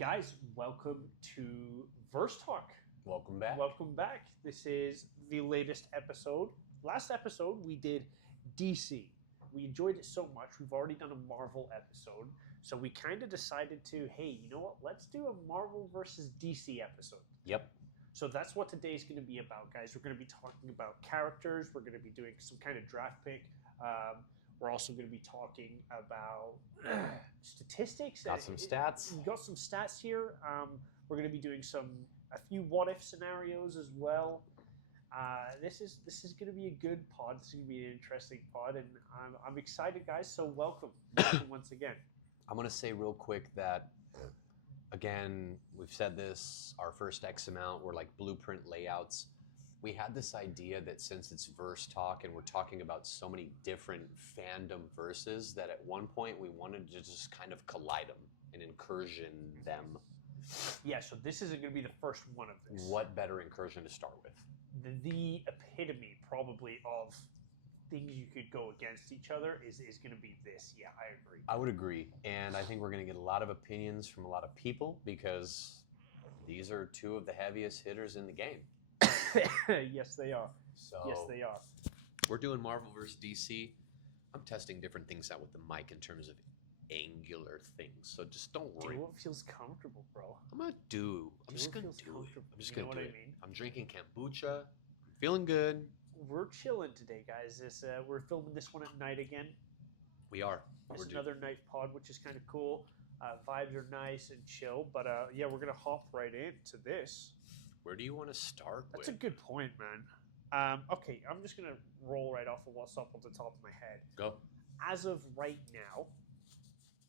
Guys, welcome to Verse Talk. Welcome back. Welcome back. This is the latest episode. Last episode, we did DC. We enjoyed it so much. We've already done a Marvel episode. So we kind of decided to, hey, you know what? Let's do a Marvel versus DC episode. Yep. So that's what today's going to be about, guys. We're going to be talking about characters. We're going to be doing some kind of draft pick. We're also going to be talking about statistics. Got some stats. We got some stats here. We're going to be doing a few what if scenarios as well. This is going to be a good pod. This is going to be an interesting pod, and I'm excited, guys. So welcome once again. I'm going to say real quick that, again, we've said this, our first X amount were like blueprint layouts. We had this idea that since it's verse talk and we're talking about so many different fandom verses, that at one point we wanted to just kind of collide them and incursion them. Yeah, so this isn't going to be the first one of this. What better incursion to start with? The epitome, probably, of things you could go against each other is going to be this. Yeah, I agree. I would agree. And I think we're going to get a lot of opinions from a lot of people because these are two of the heaviest hitters in the game. Yes, they are. So Yes, they are. we're doing Marvel versus DC. I'm testing different things out with the mic in terms of angular things. So just don't worry. Do what feels comfortable, bro. I'm just what gonna feels do it. comfortable. I'm just You know gonna do what I it. mean? I'm drinking kombucha. I'm feeling good. We're chilling today, guys. We're filming this one at night again. We are. It's We're another night pod, which is kind of cool. Vibes are nice and chill. But yeah, we're going to hop right into this. Where do you want to start That's with? a good point, man. Okay, I'm just going to roll right off of what's up on the top of my head. Go. As of right now,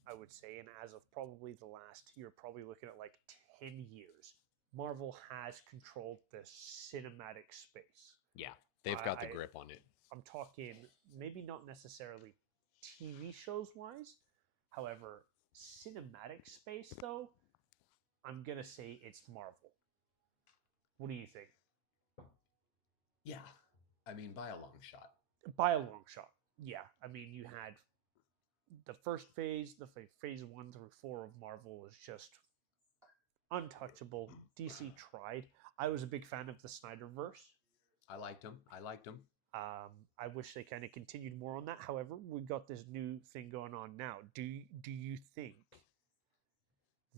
I would say, and as of probably the last, you're probably looking at like 10 years, Marvel has controlled the cinematic space. Yeah, they've got the grip on it. I'm talking maybe not necessarily TV shows wise. However, cinematic space though, I'm going to say it's Marvel. What do you think? Yeah. I mean, by a long shot. By a long shot. Yeah. I mean, you had the first phase, phase 1 through 4 of Marvel was just untouchable. DC tried. I was a big fan of the Snyderverse. I liked them. I wish they kind of continued more on that. However, we got this new thing going on now. Do you think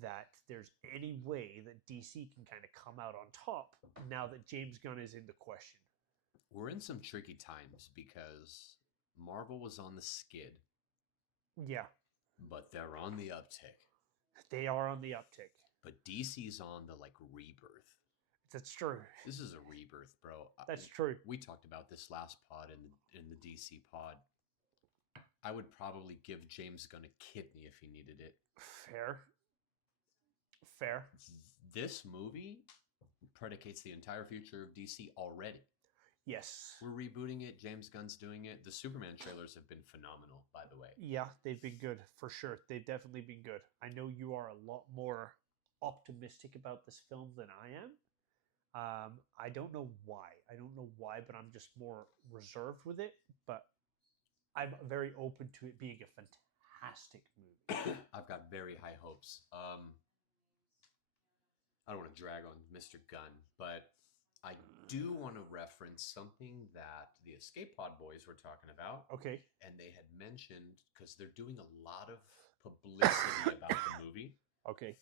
that there's any way that DC can kind of come out on top now that James Gunn is in the question? We're in some tricky times because Marvel was on the skid, Yeah, but they're on the uptick. they are on the uptick. But DC's on the rebirth. That's true. This is a rebirth, bro. That's true. We talked about this last pod in the DC pod. I would probably give James Gunn a kidney if he needed it. Fair. This movie predicates the entire future of DC already. Yes. We're rebooting it. James Gunn's doing it. The Superman trailers have been phenomenal, by the way. Yeah, they've been good for sure. They've definitely been good. I know you are a lot more optimistic about this film than I am. I don't know why. But I'm just more reserved with it. But I'm very open to it being a fantastic movie. I've got very high hopes. I don't want to drag on Mr. Gunn, but I do want to reference something that the Escape Pod boys were talking about. Okay. And they had mentioned, because they're doing a lot of publicity about the movie. Okay.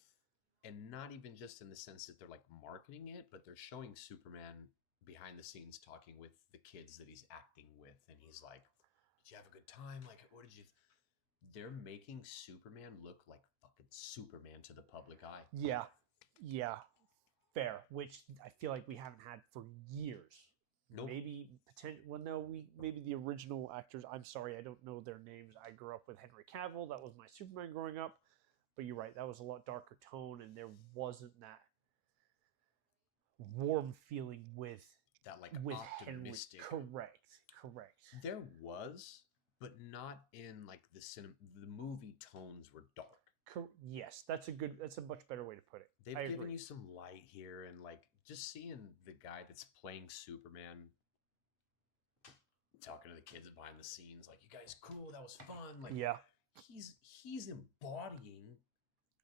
And not even just in the sense that they're marketing it, but they're showing Superman behind the scenes talking with the kids that he's acting with. And he's like, did you have a good time? What did you... They're making Superman look like fucking Superman to the public eye. Yeah. Fair. Which I feel like we haven't had for years. Nope. Maybe maybe the original actors. I'm sorry, I don't know their names. I grew up with Henry Cavill. That was my Superman growing up. But you're right, that was a lot darker tone, and there wasn't that warm feeling with that Henry. optimistic. Correct. There was, but not in the movie tones were dark. Yes, that's a much better way to put it. They've given you some light here, and just seeing the guy that's playing Superman talking to the kids behind the scenes, you guys cool, that was fun. Yeah. He's embodying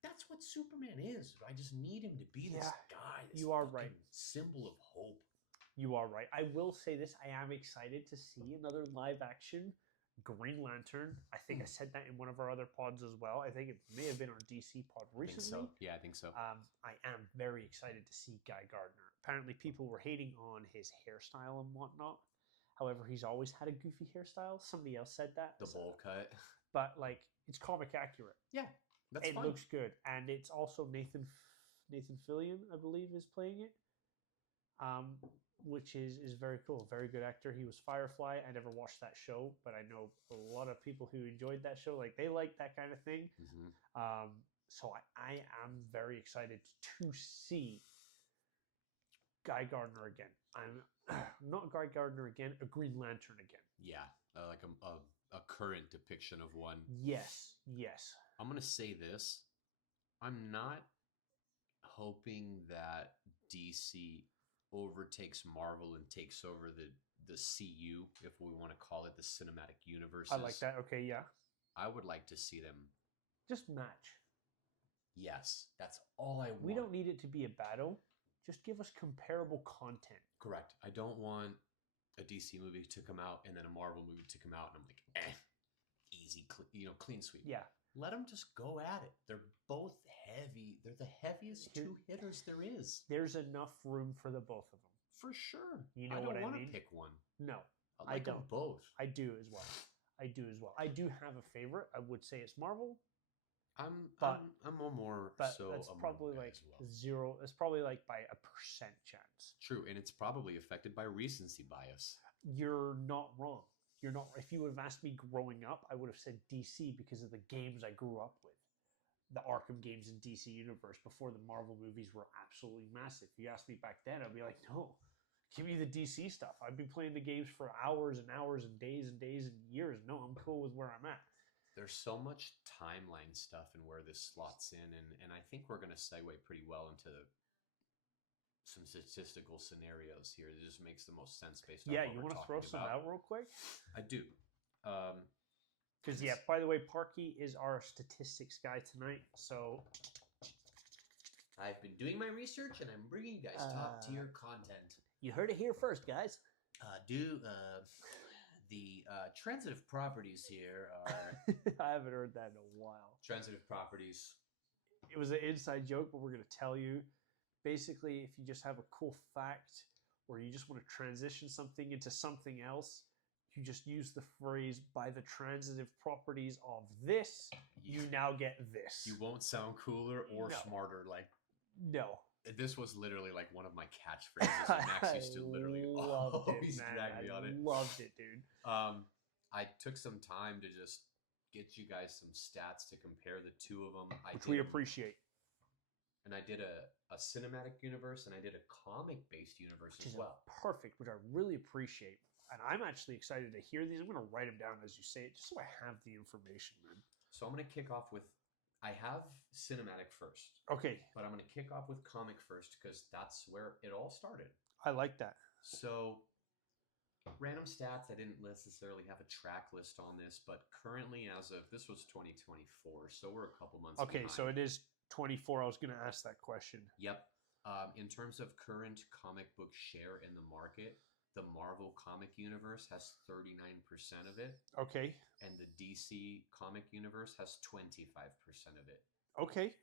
that's what Superman is. I just need him to be this guy, this you are right. symbol of hope. You are right. I will say this: I am excited to see another live action Green Lantern. I think I said that in one of our other pods as well. I think it may have been our DC pod recently. I think so. Yeah, I think so. I am very excited to see Guy Gardner. Apparently, people were hating on his hairstyle and whatnot. However, he's always had a goofy hairstyle. Somebody else said that. The bowl cut. But like, it's comic accurate. Yeah, that's it fine. looks good, and it's also Nathan Fillion, I believe, is playing it. Which is very cool. Very good actor. He was Firefly. I never watched that show, but I know a lot of people who enjoyed that show. Like, they like that kind of thing. Mm-hmm. So I am very excited to see Guy Gardner again. I'm not Guy Gardner again, a Green Lantern again. Yeah, like a current depiction of one. Yes. I'm going to say this. I'm not hoping that DC overtakes Marvel and takes over the CU, if we want to call it, the cinematic universe. I like that. Okay, yeah. I would like to see them just match. Yes, that's all I want. We don't need it to be a battle. Just give us comparable content. Correct. I don't want a DC movie to come out and then a Marvel movie to come out, and I'm like, easy, clean sweep. Yeah. Let them just go at it. They're both heavy. They're the heaviest two hitters there is. There's enough room for the both of them. For sure. You know what I mean? I don't want to pick one. No, I like them both. I do as well. I do have a favorite. I would say it's Marvel. I'm more so. That's probably like zero. It's probably like by a % chance. True, and it's probably affected by recency bias. You're not wrong. You're not. If you would have asked me growing up, I would have said DC because of the games I grew up with, the Arkham games in DC Universe before the Marvel movies were absolutely massive. If you asked me back then, I'd be like, no, give me the DC stuff. I've been playing the games for hours and hours and days and years. No, I'm cool with where I'm at. There's so much timeline stuff and where this slots in, and I think we're going to segue pretty well into some statistical scenarios here. It just makes the most sense based on what you want to throw some out real quick? I do. Because, by the way, Parky is our statistics guy tonight, so... I've been doing my research, and I'm bringing you guys top-tier content. You heard it here first, guys. The transitive properties here are... I haven't heard that in a while. Transitive properties. It was an inside joke, but we're going to tell you. Basically, if you just have a cool fact or you just want to transition something into something else, you just use the phrase, by the transitive properties of this, you now get this. You won't sound cooler or smarter. No. This was literally like one of my catchphrases. Max used to literally always drag me on it. Loved it, dude. I took some time to just get you guys some stats to compare the two of them. Which we appreciate. And I did a cinematic universe and I did a comic-based universe as well. Perfect, which I really appreciate. And I'm actually excited to hear these. I'm going to write them down as you say it, just so I have the information, man. So I'm going to kick off with, I have cinematic first. Okay. But I'm going to kick off with comic first because that's where it all started. I like that. So, random stats. I didn't necessarily have a track list on this, but currently as of, this was 2024, so we're a couple months behind. So it is 24. I was going to ask that question. Yep. In terms of current comic book share in the market, the Marvel comic universe has 39% of it. Okay. And the DC comic universe has 25% of it. Okay.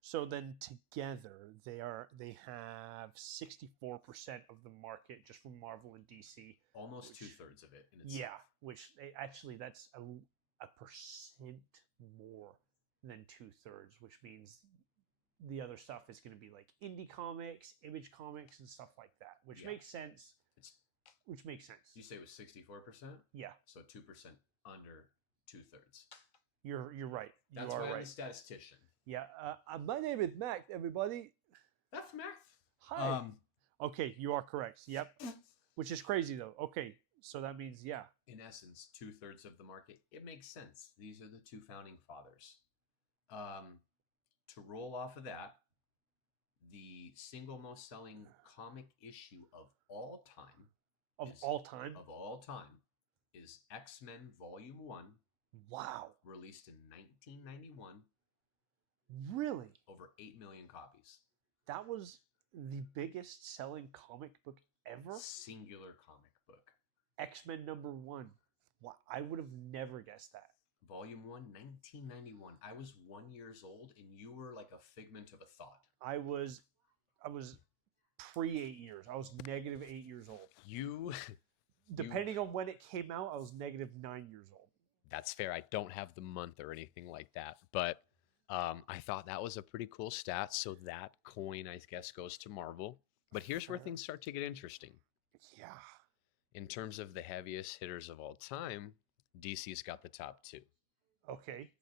So then together they have 64% of the market just from Marvel and DC. Almost 2/3 of it in itself. Yeah, which that's a percent more than 2/3, which means the other stuff is going to be like indie comics, Image Comics, and stuff like that, which makes sense. Which makes sense. You say it was 64%? Yeah. So 2% under 2/3. You're right. That's why I'm a statistician. Yeah. My name is Max, everybody. That's Max. Hi. Okay, you are correct. Yep. Which is crazy, though. Okay, so that means, in essence, 2/3 of the market. It makes sense. These are the two founding fathers. To roll off of that, the single most selling comic issue of all time is X-Men Volume 1. Wow. Released in 1991. Really? Over 8 million copies. That was the biggest selling comic book ever? Singular comic book. X-Men #1. Wow, I would have never guessed that. Volume 1, 1991. I was 1 year old, and you were like a figment of a thought. I was pre 8 years. I was negative 8 years old. Depending on when it came out, I was negative 9 years old. That's fair. I don't have the month or anything like that, but I thought that was a pretty cool stat. So that coin, I guess, goes to Marvel. But here's where things start to get interesting. Yeah. In terms of the heaviest hitters of all time, DC's got the top 2. Okay.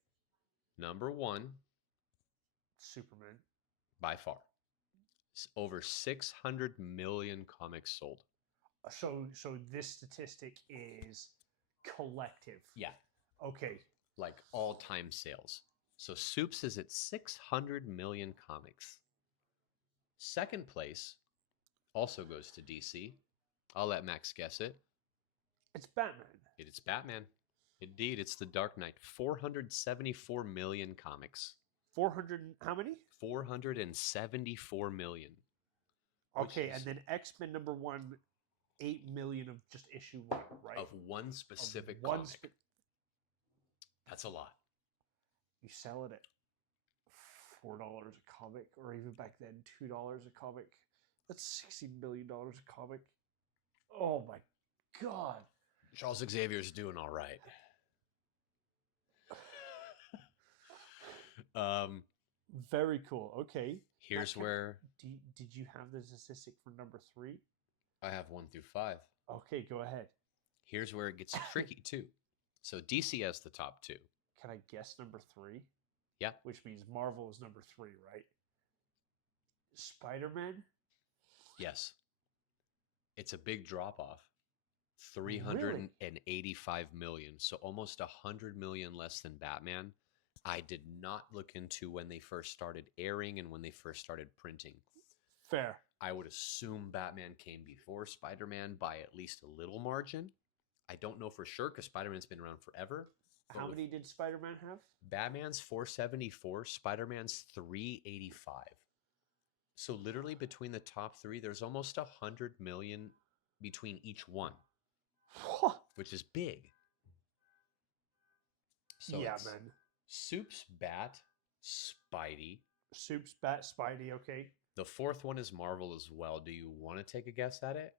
Number 1, Superman. by far. It's over 600 million comics sold. So this statistic is collective. Yeah. Okay. Like all-time sales. So Supes is at 600 million comics. Second place also goes to DC. I'll let Max guess it. It's Batman. It's Batman. Indeed, it's the Dark Knight. 474 million comics. 400, how many? 474 million. Okay, and then X-Men #1, 8 million of just issue 1, right? Of one specific comic. That's a lot. You sell it at $4 a comic, or even back then $2 a comic. That's $60 million a comic. Oh my God. Charles Xavier's doing all right. Very cool. Okay. Here's where... Did you have the statistic for #3? I have 1 through 5. Okay, go ahead. Here's where it gets tricky, too. So DC has the top 2. Can I guess #3? Yeah. Which means Marvel is #3, right? Spider-Man? Yes. It's a big drop-off. 385 million. So almost 100 million less than Batman. I did not look into when they first started airing and when they first started printing. Fair. I would assume Batman came before Spider-Man by at least a little margin. I don't know for sure because Spider-Man's been around forever. How many did Spider-Man have? Batman's 474, Spider-Man's 385. So literally between the top 3, there's almost 100 million between each one, which is big. So yeah, man. Supes, Bat, Spidey. Supes, Bat, Spidey, okay. The 4th one is Marvel as well. Do you want to take a guess at it?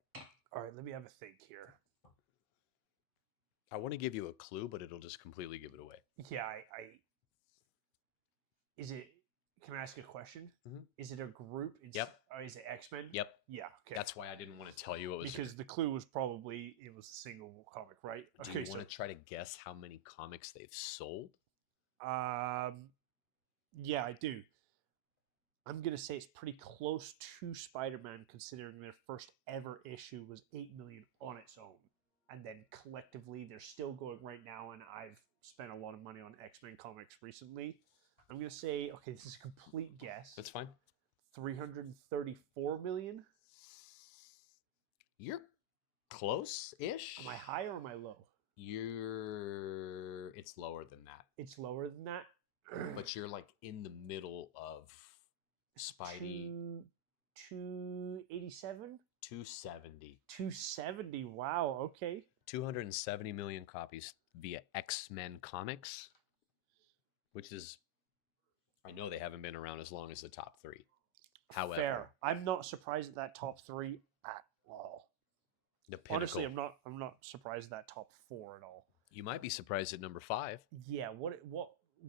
All right, let me have a think here. I want to give you a clue, but it'll just completely give it away. Yeah, Is it... Can I ask you a question? Mm-hmm. Is it a group? Yep. Is it X-Men? Yep. Yeah, okay. That's why I didn't want to tell you it was... Because the clue was probably it was a single comic, right? Do you want to try to guess how many comics they've sold? Yeah, I do. I'm going to say it's pretty close to Spider-Man, considering their first ever issue was 8 million on its own. And then collectively, they're still going right now, and I've spent a lot of money on X-Men comics recently. I'm going to say, okay, this is a complete guess. That's fine. 334 million? You're close-ish. Am I high or am I low? It's lower than that. It's lower than that? But you're like in the middle of Spidey. 287? 270. 270. Wow. Okay. 270 million copies via X-Men comics, which is, I know they haven't been around as long as the top 3. However, fair. I'm not surprised at that top 3 at all. The pinnacle. Honestly, I'm not surprised at that top 4 at all. You might be surprised at number 5. Yeah.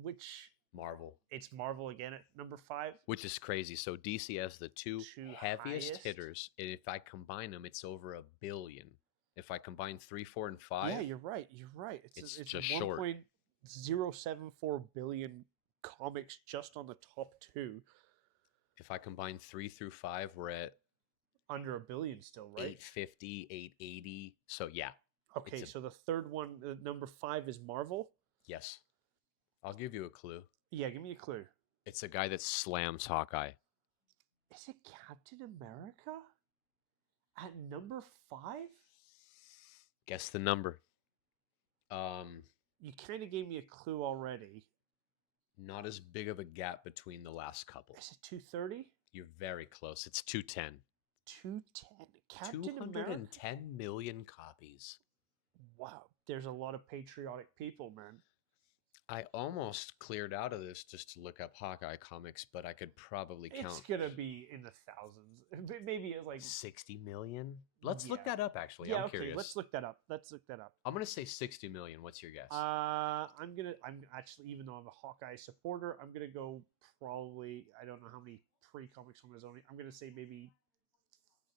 Which? Marvel. It's Marvel again at number 5. Which is crazy. So DC has the two heaviest hitters, and if I combine them, it's over $1 billion. If I combine 3, 4, and 5, yeah, you're right. You're right. It's just short. 1.074 billion comics just on the top 2. If I combine 3 through 5, we're at under $1 billion still, right? 850, 880. So yeah. Okay, so the third one, number 5 is Marvel. Yes. I'll give you a clue. Yeah, give me a clue. It's a guy that slams Hawkeye. Is it Captain America? At number 5? Guess the number. You kind of gave me a clue already. Not as big of a gap between the last couple. Is it 230? You're very close. It's 210. 210. Captain America? 210 million copies. Wow. There's a lot of patriotic people, man. I almost cleared out of this just to look up Hawkeye comics, but I could probably count. It's going to be in the thousands. Maybe it's like 60 million? Let's look that up, actually. I'm curious. Let's look that up. I'm going to say 60 million. What's your guess? I'm actually, even though I'm a Hawkeye supporter, I'm going to go probably, I don't know how many pre-comics on his own. I'm going to say maybe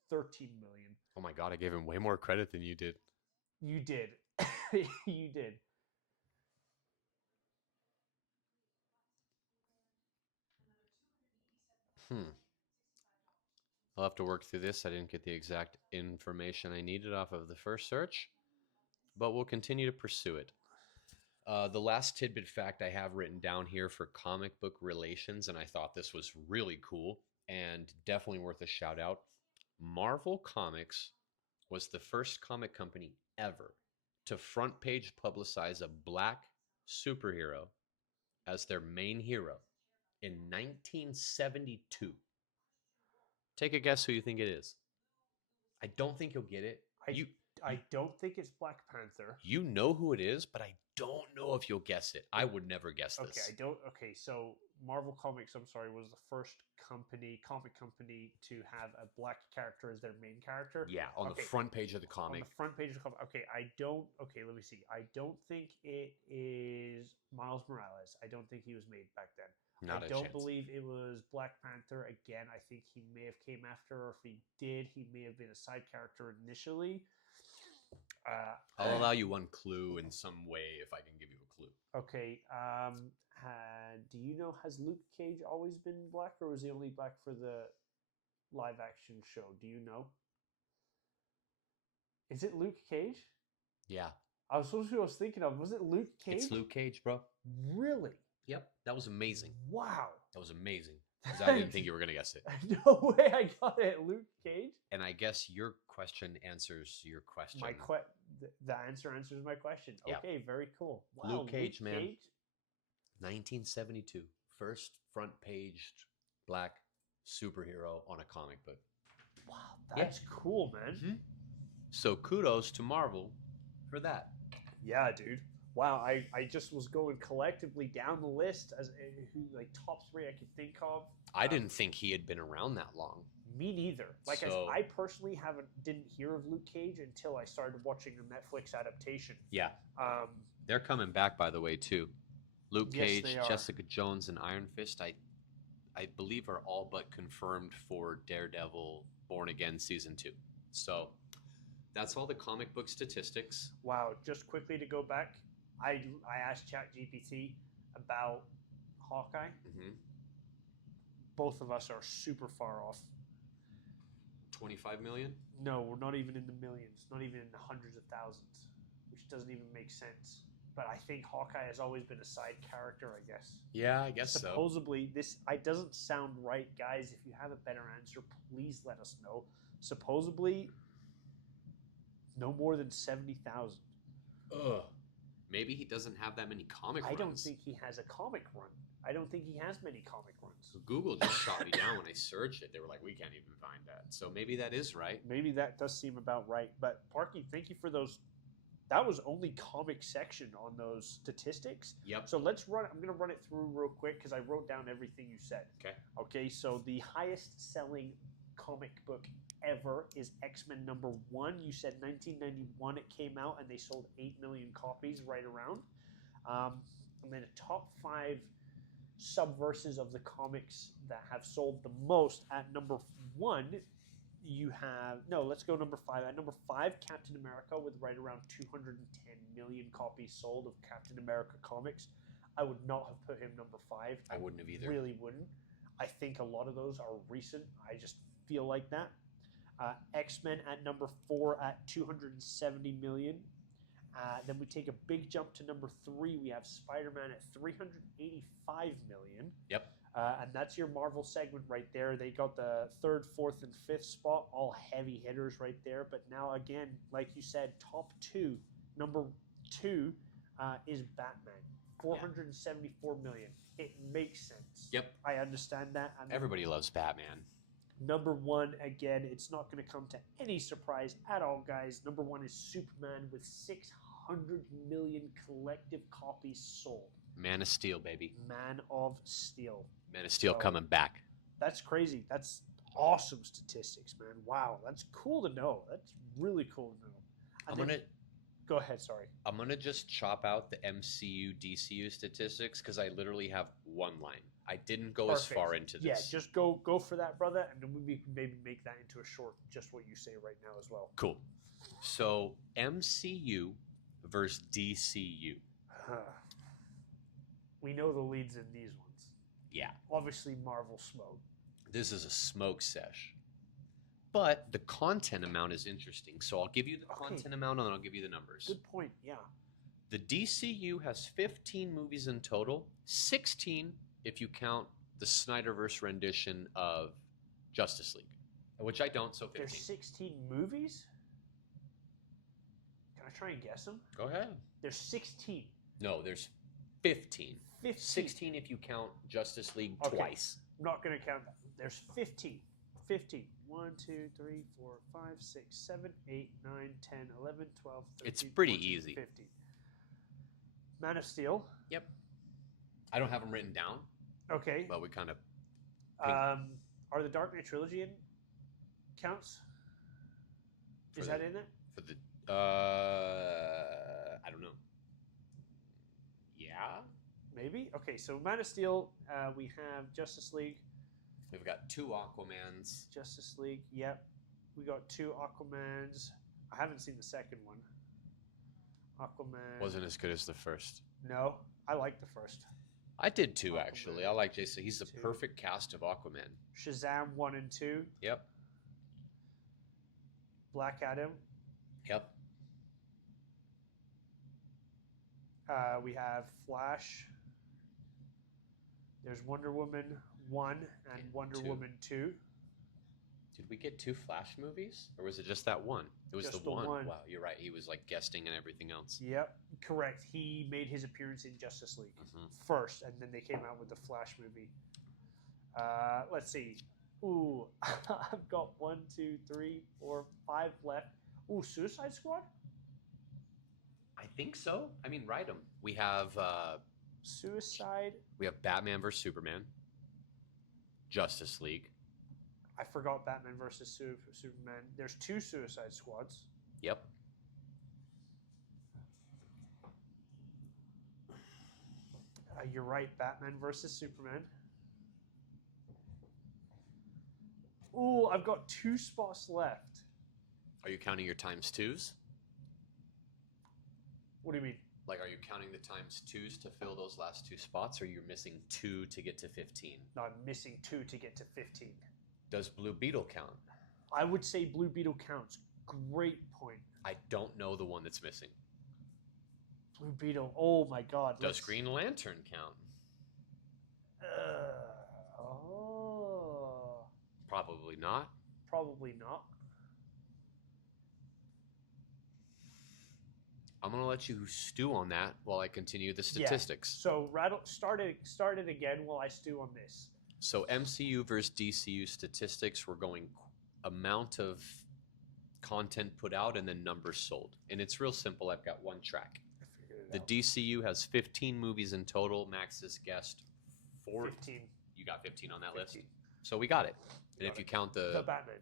13 million. Oh my God, I gave him way more credit than you did. You did. You did. I'll have to work through this. I didn't get the exact information I needed off of the first search, but we'll continue to pursue it. The last tidbit fact I have written down here for comic book relations, and I thought this was really cool and definitely worth a shout out. Marvel Comics was the first comic company ever to front page publicize a black superhero as their main hero in 1972. Take a guess who you think it is. I don't think you'll get it. I don't think it's Black Panther. You know who it is, but I don't know if you'll guess it. I would never guess this. Okay, so Marvel Comics, I'm sorry, was the first comic company to have a black character as their main character. Yeah, on the front page of the comic. On the front page of the comic. Okay, let me see. I don't think it is Miles Morales. I don't think he was made back then. I don't believe it was Black Panther. Again, I think he may have came after, or if he did, he may have been a side character initially. I'll allow you one clue in some way if I can give you a clue. Okay. Do you know, has Luke Cage always been black, or was he only black for the live action show? Do you know? Is it Luke Cage? Yeah. I was thinking of. Was it Luke Cage? It's Luke Cage, bro. Really? Yep. That was amazing. Wow. That was amazing. Because I didn't think you were going to guess it. No way I got it. Luke Cage? And I guess your question answers your question. The answer answers my question. Yeah. Okay, very cool. Wow, Luke Cage, man. 1972. First front page black superhero on a comic book. Wow, that's cool, man. Mm-hmm. So kudos to Marvel for that. Yeah, dude. Wow, I just was going collectively down the list as who like top 3 I could think of. I didn't think he had been around that long. Me neither. I personally didn't hear of Luke Cage until I started watching the Netflix adaptation. Yeah. They're coming back, by the way, too. Luke Cage, Jessica Jones, and Iron Fist, I believe are all but confirmed for Daredevil Born Again Season 2. So that's all the comic book statistics. Wow, just quickly to go back, I asked ChatGPT about Hawkeye. Mm-hmm. Both of us are super far off. 25 million? No, we're not even in the millions, not even in the hundreds of thousands, which doesn't even make sense. But I think Hawkeye has always been a side character, I guess. Yeah, I guess Supposedly, this doesn't sound right, guys. If you have a better answer, please let us know. Supposedly, no more than 70,000. Ugh. Maybe he doesn't have that many comic runs. I don't think he has a comic run. I don't think he has many comic runs. Google just shot me down when I searched it. They were like, we can't even find that. So maybe that is right. Maybe that does seem about right. But Parky, thank you for those. That was only comic section on those statistics. Yep. So let's run. I'm going to run it through real quick because I wrote down everything you said. Okay. Okay. So the highest selling comic book ever is X-Men #1. You said 1991 it came out and they sold 8 million copies right around. And then a top 5 subverses of the comics that have sold the most. At #1, you have let's go #5. At #5, Captain America with right around 210 million copies sold of Captain America comics. I would not have put him #5. I wouldn't have either. Really wouldn't. I think a lot of those are recent. I just feel like that. X-Men at #4 at 270 million. Then we take a big jump to #3. We have Spider-Man at 385 million. Yep. And that's your Marvel segment right there. They got the 3rd, 4th, and 5th spot, all heavy hitters right there. But now, again, like you said, top 2. #2 is Batman 474 million. It makes sense. Yep. I understand that. I mean, Everybody loves Batman. number one, again, it's not going to come to any surprise at all, guys. Number one is Superman with 600 million collective copies sold. Man of Steel, baby. Man of Steel. Man of Steel So, coming back. That's crazy. That's awesome statistics, man. Wow, that's cool to know. That's really cool to know. Go ahead. Sorry. I'm gonna just chop out the MCU DCU statistics because I literally have one line. I didn't go as far into this. Yeah, just go for that, brother, and then we can maybe make that into a short, just what you say right now as well. Cool. So MCU versus DCU. We know the leads in these ones. Yeah. Obviously, Marvel smoke. This is a smoke sesh. But the content amount is interesting. So I'll give you the content amount and then I'll give you the numbers. Good point, yeah. The DCU has 15 movies in total, 16 if you count the Snyderverse rendition of Justice League, which I don't, so 15. There's 16 movies? Can I try and guess them? Go ahead. There's 16. No, there's 15. 15. 16 if you count Justice League twice. I'm not going to count that. There's 15. 15. 1, 2, 3, 4, 5, 6, 7, 8, 9, 10, 11, 12, 13, It's pretty 14, easy. 15. Man of Steel. Yep. I don't have them written down, Okay. but we kind of... Are the Dark Knight trilogy in counts? Is that in it? For the... I don't know. Yeah? Maybe? Okay, so Man of Steel, we have Justice League. We've got 2 Aquamans. Justice League, yep. We got 2 Aquamans. I haven't seen the second one. Aquaman. Wasn't as good as the first. No, I like the first. I did too, Aquaman. actually. I like Jason. He's the 2. perfect cast of Aquaman. Shazam 1 and 2. Yep. Black Adam. Yep. We have Flash. There's Wonder Woman 1 and Wonder 2. Woman 2. Did we get 2 Flash movies? Or was it just that one? It was Just the the one. one. Wow, you're right. He was like guesting and everything else. Yep, correct. He made his appearance in Justice League first, and then they came out with the Flash movie. Let's see. Ooh, I've got 1, 2, 3, 4, 5 left. Ooh, Suicide Squad? I think so. I mean, write them. We have Suicide. we have Batman versus Superman, Justice League. I forgot Batman versus Superman. There's 2 Suicide Squads. Yep. You're right, Batman versus Superman. Ooh, I've got 2 spots left. Are you counting your times 2s? What do you mean? Like, are you counting the times 2s to fill those last 2 spots, or you're missing 2 to get to 15? No, I'm missing 2 to get to 15. Does Blue Beetle count? I would say Blue Beetle counts. Great point. I don't know the one that's missing. Blue Beetle. Oh my God. Does Green Lantern count? Oh. Probably not. Probably not. I'm going to let you stew on that while I continue the statistics. Yeah. So start it again while I stew on this. So MCU versus DCU statistics, we're going amount of content put out and then numbers sold. And it's real simple. I've got one track. The DCU has 15 movies in total. Max has guessed 15. You got 15 on that 15. list? So we got it. And if you count the Batman.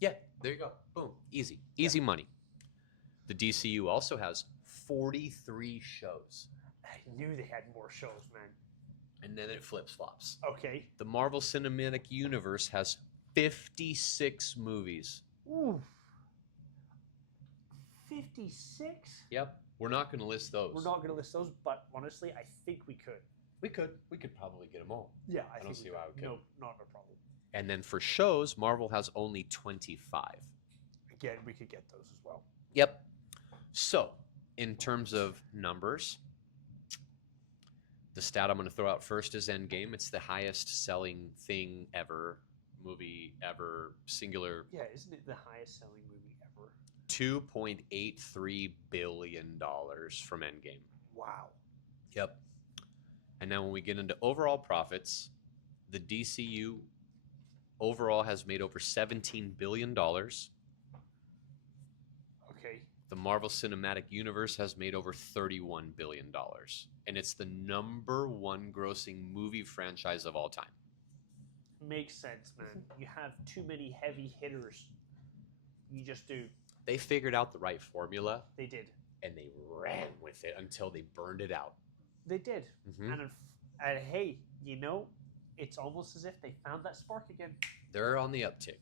Yeah, there you go. Boom. Easy. Easy money. The DCU also has 43 shows. I knew they had more shows, man. And then it flips-flops. Okay. The Marvel Cinematic Universe has 56 movies. Ooh. 56? Yep. We're not going to list those. We're not going to list those, but honestly, I think we could. We could. We could probably get them all. Yeah, I don't see why we couldn't. No, not a problem. And then for shows, Marvel has only 25. Again, we could get those as well. Yep. So, in terms of numbers, the stat I'm going to throw out first is Endgame. It's the highest selling thing ever, movie ever, singular. Yeah, isn't it the highest selling movie ever? $2.83 billion from Endgame. Wow. Yep. And now when we get into overall profits, the DCU overall has made over $17 billion. Okay. The Marvel Cinematic Universe has made over $31 billion. And it's the number one grossing movie franchise of all time. Makes sense, man. You have too many heavy hitters. You just do. They figured out the right formula. They did. And they ran with it until they burned it out. They did. Mm-hmm. And hey, you know, it's almost as if they found that spark again. They're on the uptick.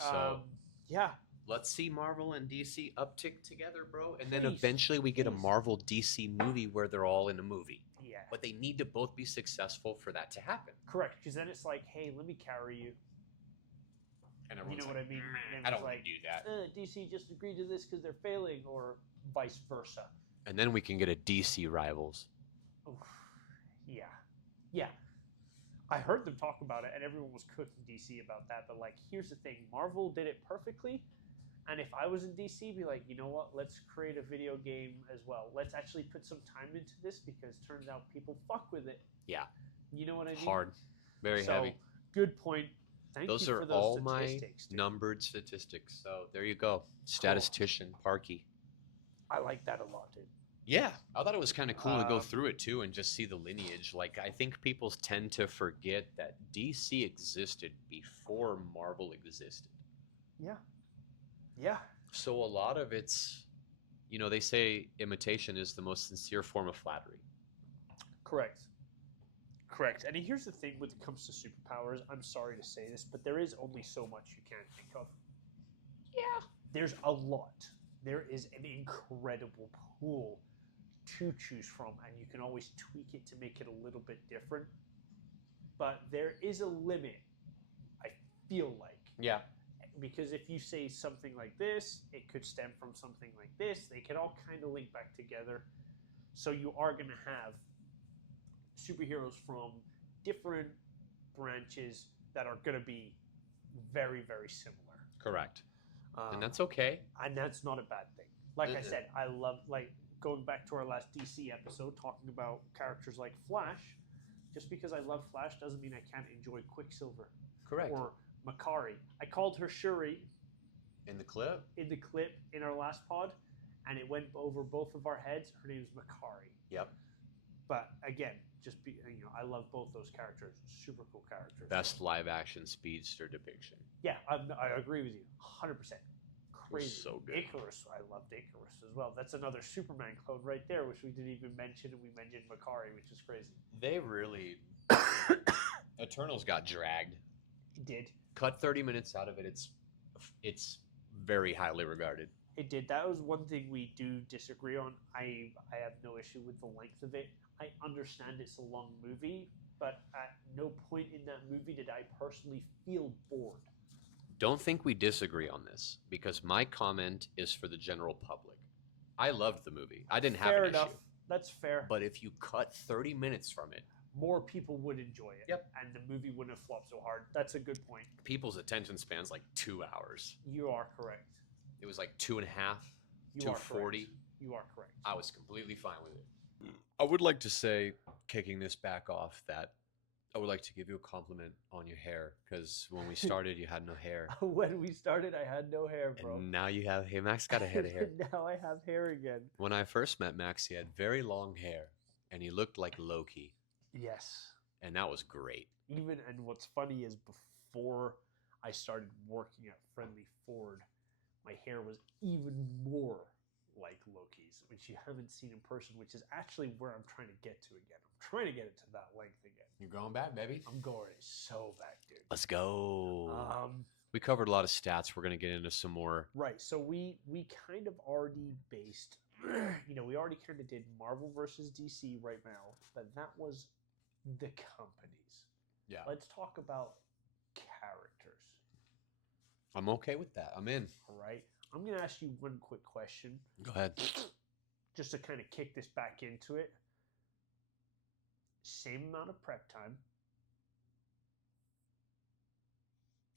So yeah. Let's see Marvel and DC uptick together, bro. And then eventually we get a Marvel DC movie where they're all in a movie. Yeah. But they need to both be successful for that to happen. Correct. Because then it's like, hey, let me carry you. And you know like, what I mean? I don't want to do that. DC just agreed to this because they're failing, or vice versa. And then we can get a DC Rivals. Oof. Yeah. Yeah. I heard them talk about it, and everyone was cooking DC about that. But, like, here's the thing. Marvel did it perfectly. And if I was in DC, be like, you know what? Let's create a video game as well. Let's actually put some time into this because turns out people fuck with it. Yeah. You know what I mean? Hard. Very heavy. Good point. Thank you for those all statistics, my numbered statistics. So there you go. Statistician Parky. I like that a lot, dude. Yeah. I thought it was kind of cool to go through it too and just see the lineage. Like, I think people tend to forget that DC existed before Marvel existed. Yeah. Yeah. So a lot of it's, you know, they say imitation is the most sincere form of flattery. Correct. Correct. And here's the thing when it comes to superpowers, I'm sorry to say this, but there is only so much you can think of. Yeah. There's a lot. There is an incredible pool to choose from, and you can always tweak it to make it a little bit different. But there is a limit, I feel like. Yeah. Because if you say something like this, it could stem from something like this. They can all kind of link back together. So you are going to have superheroes from different branches that are going to be very, very similar. Correct. And that's okay. And that's not a bad thing. Like I said, I love, like, going back to our last DC episode, talking about characters like Flash. Just because I love Flash doesn't mean I can't enjoy Quicksilver. Correct. Or Makari. I called her Shuri in the clip in our last pod, and it went over both of our heads. Her name is Makari. Yep. But again, I love both those characters. Super cool characters. Best live action speedster depiction. Yeah, I agree with you 100%. Crazy. So good. Icarus, I loved Icarus as well. That's another Superman clone right there, which we didn't even mention, and we mentioned Makari, which is crazy. They really Eternals got dragged. It did. Cut 30 minutes out of it. It's very highly regarded. It did. That was one thing we do disagree on. I have no issue with the length of it. I understand it's a long movie, but at no point in that movie did I personally feel bored. Don't think we disagree on this, because my comment is for the general public. I loved the movie. I didn't have an issue. That's fair. But if you cut 30 minutes from it, more people would enjoy it. Yep. And the movie wouldn't have flopped so hard. That's a good point. People's attention span's like 2 hours. You are correct. It was like 2.5, 2:40. You are correct. I was completely fine with it. I would like to say, kicking this back off, that I would like to give you a compliment on your hair, because when we started, you had no hair. When we started, I had no hair, bro. And now you have hair. Max got a head of hair. Now I have hair again. When I first met Max, he had very long hair, and he looked like Loki. Yes. And that was great. And what's funny is before I started working at Friendly Ford, my hair was even more like Loki's, which you haven't seen in person, which is actually where I'm trying to get to again. I'm trying to get it to that length again. You're going back, baby. I'm going so back, dude. Let's go. We covered a lot of stats. We're going to get into some more. Right. So we kind of already based, we already kind of did Marvel versus DC right now, but that was the companies. Yeah. Let's talk about characters. I'm okay with that. I'm in. All right. I'm going to ask you one quick question. Go ahead. Just to kind of kick this back into it. Same amount of prep time.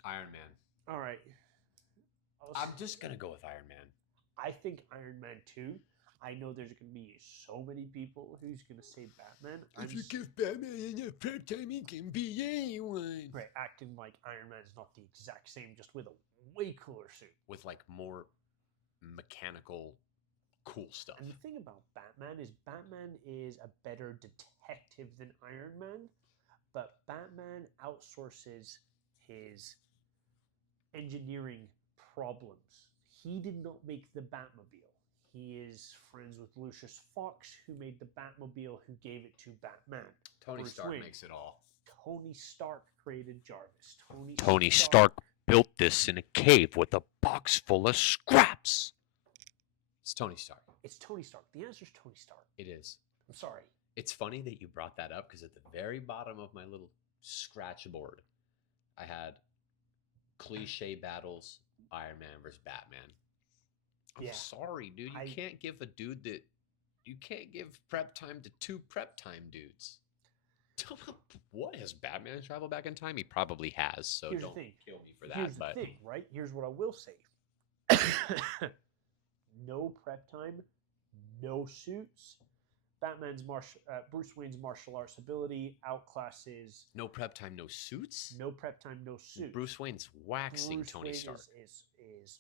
Iron Man. All right. I'm just going to go with Iron Man. I think Iron Man 2. I know there's going to be so many people who's going to say Batman. If you give Batman enough prep time, he can be anyone. Right, acting like Iron Man is not the exact same, just with a way cooler suit. With like more mechanical, cool stuff. And the thing about Batman is a better detective than Iron Man, but Batman outsources his engineering problems. He did not make the Batmobile. He is friends with Lucius Fox, who made the Batmobile, who gave it to Batman. Tony Bruce Stark Wayne. makes it all. Tony Stark created Jarvis. Tony Stark built this in a cave with a box full of scraps. It's Tony Stark. It's Tony Stark. The answer is Tony Stark. It is. I'm sorry. It's funny that you brought that up because at the very bottom of my little scratch board, I had cliche battles, Iron Man versus Batman. I'm sorry, dude. You can't give a dude that... You can't give prep time to two prep time dudes. What? Has Batman traveled back in time? He probably has, so don't kill me for that. Here's but the thing, right? Here's what I will say. No prep time, no suits. Bruce Wayne's martial arts ability outclasses. No prep time, no suits? No prep time, no suits. Bruce Wayne's waxing Tony Stark. Is,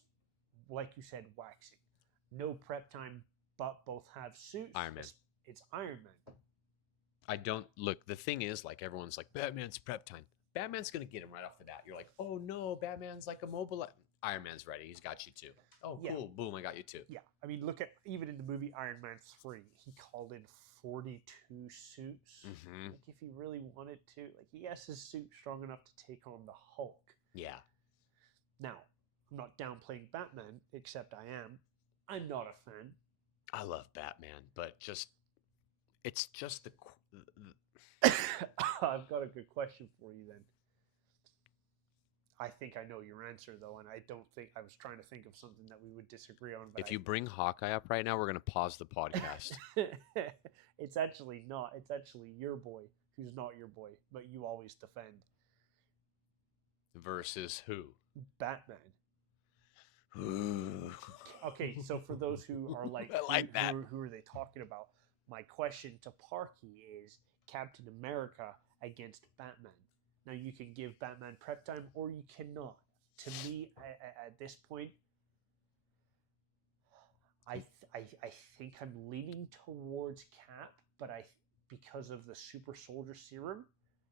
like you said, waxing. No prep time, but both have suits. Iron Man. It's Iron Man. I don't... Look, the thing is, like, everyone's like, Batman's prep time. Batman's going to get him right off the bat. You're like, oh, no, Batman's like a mobile... Iron Man's ready. He's got you too. Oh, cool. Boom, I got you too. Yeah. I mean, look at... Even in the movie Iron Man 3, he called in 42 suits. Mm-hmm. Like, if he really wanted to. Like, he has his suit strong enough to take on the Hulk. Yeah. Now, I'm not downplaying Batman, except I am. I'm not a fan. I love Batman, but just... It's just the... I've got a good question for you then. I think I know your answer, though, and I don't think... I was trying to think of something that we would disagree on. But if you bring Hawkeye up right now, we're going to pause the podcast. It's actually not. It's actually your boy, who's not your boy, but you always defend. Versus who? Batman. Okay, so for those who are like... I like that. Who are they talking about? My question to Parky is Captain America against Batman. Now, you can give Batman prep time or you cannot. To me, at this point, I think I'm leaning towards Cap, but because of the super soldier serum.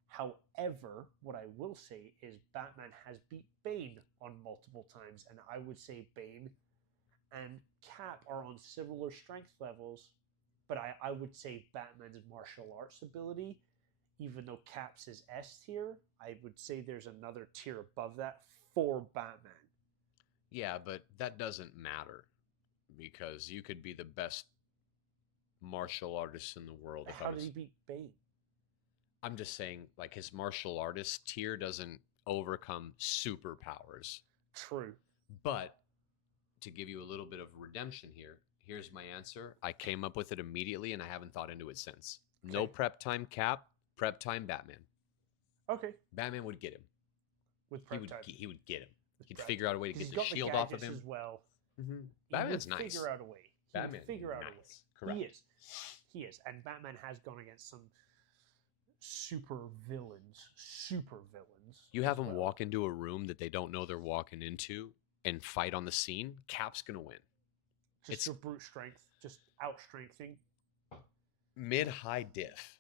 However, what I will say is Batman has beat Bane on multiple times, and I would say Bane and Cap are on similar strength levels, but I would say Batman's martial arts ability, even though Cap's is S tier, I would say there's another tier above that for Batman. Yeah, but that doesn't matter because you could be the best martial artist in the world. How did he beat Bane? I'm just saying, like, his martial artist tier doesn't overcome superpowers. True. But to give you a little bit of redemption here, here's my answer. I came up with it immediately, and I haven't thought into it since. Okay. No prep time Cap, prep time Batman. Okay. Batman would get him. With prep time. He would get him. He'd figure out a way to get the shield off of him. As well. Mm-hmm. Batman's nice. Figure out a way. Batman figure out nice. A way. Correct. He is. And Batman has gone against some super villains. You have them walk into a room that they don't know they're walking into and fight on the scene. Cap's gonna win. It's your brute strength, just out-strengthening. Mid-high diff.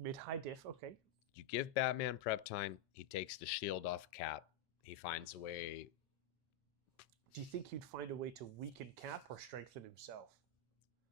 Mid-high diff, okay. You give Batman prep time, he takes the shield off Cap. He finds a way. Do you think he'd find a way to weaken Cap or strengthen himself?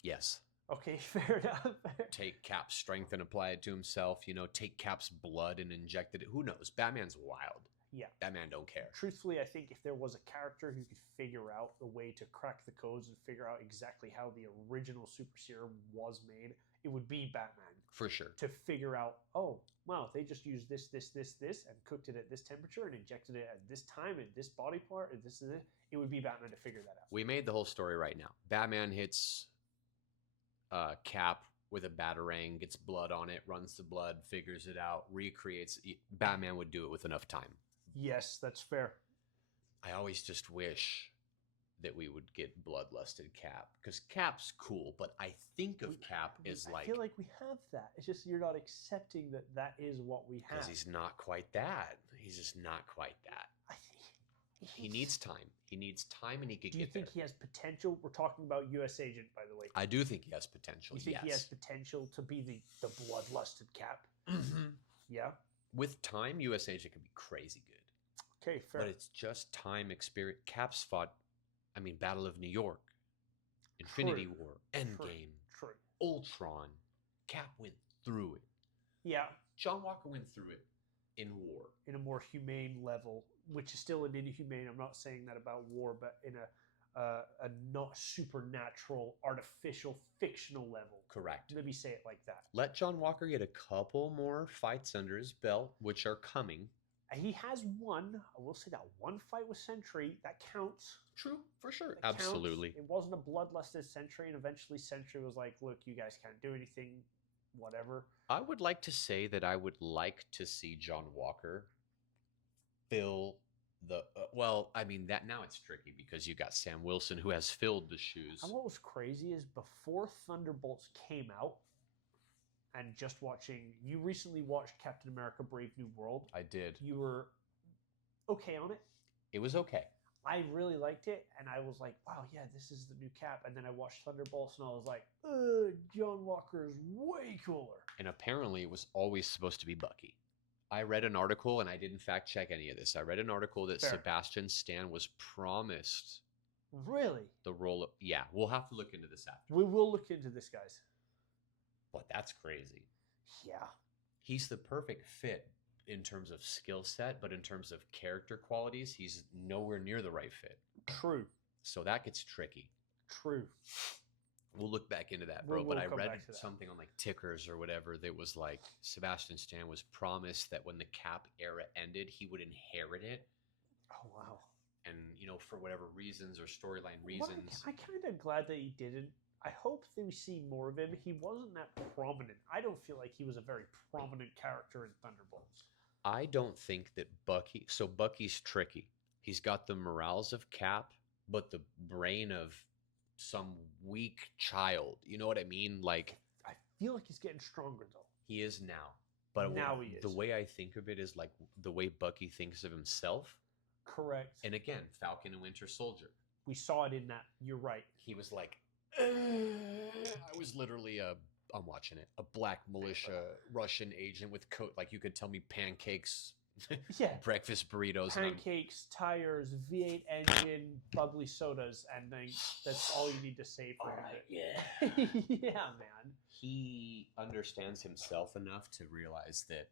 Yes. Okay, fair enough. Take Cap's strength and apply it to himself. Take Cap's blood and inject it. Who knows? Batman's wild. Yeah. Batman don't care. Truthfully, I think if there was a character who could figure out a way to crack the codes and figure out exactly how the original super serum was made, it would be Batman. For sure. To figure out, oh, wow, they just used this, and cooked it at this temperature and injected it at this time and this body part and this and this. It would be Batman to figure that out. We made the whole story right now. Batman hits Cap with a batarang, gets blood on it, runs the blood, figures it out, recreates. Batman would do it with enough time. Yes, that's fair. I always just wish that we would get bloodlusted Cap, because Cap's cool, but I think of Cap as I like, feel like we have that. It's just you're not accepting that that is what we have. because he's not quite that. He's just not quite that. I think He needs time. He needs time, and he could Do you get think there. he has potential? We're talking about U.S. Agent, by the way. I do think he has potential. You think yes. he has potential to be the bloodlusted Cap? Mhm. Yeah. With time, U.S. Agent can be crazy good. Okay, fair. But it's just time, experience. Cap's fought, I mean, Battle of New York, Infinity True. War, Endgame, True. Ultron. Cap went through it. Yeah, John Walker went through it in war. in a more humane level, which is still an inhumane. I'm not saying that about war, but in a not supernatural, artificial, fictional level. Correct. Maybe say it like that. Let John Walker get a couple more fights under his belt, which are coming. He has one. I will say that one fight with Sentry that counts. True, for sure. That counts. Absolutely. It wasn't a bloodlusted Sentry, and eventually Sentry was like, "Look, you guys can't do anything. Whatever." I would like to say that I would like to see John Walker fill the well, I mean that now it's tricky because you got Sam Wilson who has filled the shoes. And what was crazy is before Thunderbolts came out, and just watching, you recently watched Captain America: Brave New World. I did. You were okay on it. It was okay. I really liked it, and I was like, "Wow, yeah, this is the new Cap." And then I watched Thunderbolts, and I was like, John Walker is way cooler." And apparently it was always supposed to be Bucky. I read an article, and I didn't fact check any of this. I read an article that Fair. Sebastian Stan was promised Really? the role of. Yeah, we'll have to look into this after. We will look into this, guys. But that's crazy. Yeah. He's the perfect fit in terms of skill set, but in terms of character qualities, he's nowhere near the right fit. True. So that gets tricky. True. We'll look back into that, bro. We'll but I come read back to that. something on like Tickers or whatever that was like Sebastian Stan was promised that when the Cap era ended, he would inherit it. Oh wow. And for whatever reasons or storyline Well, reasons, I kind of glad that he didn't. I hope that we see more of him. He wasn't that prominent. I don't feel like he was a very prominent character in Thunderbolts. I don't think that Bucky. So Bucky's tricky. He's got the morals of Cap, but the brain of some weak child. You know what I mean? Like I feel like he's getting stronger though. he is now. But Now he the is. way I think of it is like the way Bucky thinks of himself. Correct. And again, Falcon and Winter Soldier. We saw it in that. You're right. He was like, I was literally I'm watching it, a black militia Russian agent with coat. Like you could tell me pancakes, Yeah. breakfast burritos. and I'm- Pancakes, tires, V8 engine, bubbly sodas, and then that's all you need to say for him. yeah. Yeah, man. He understands himself enough to realize that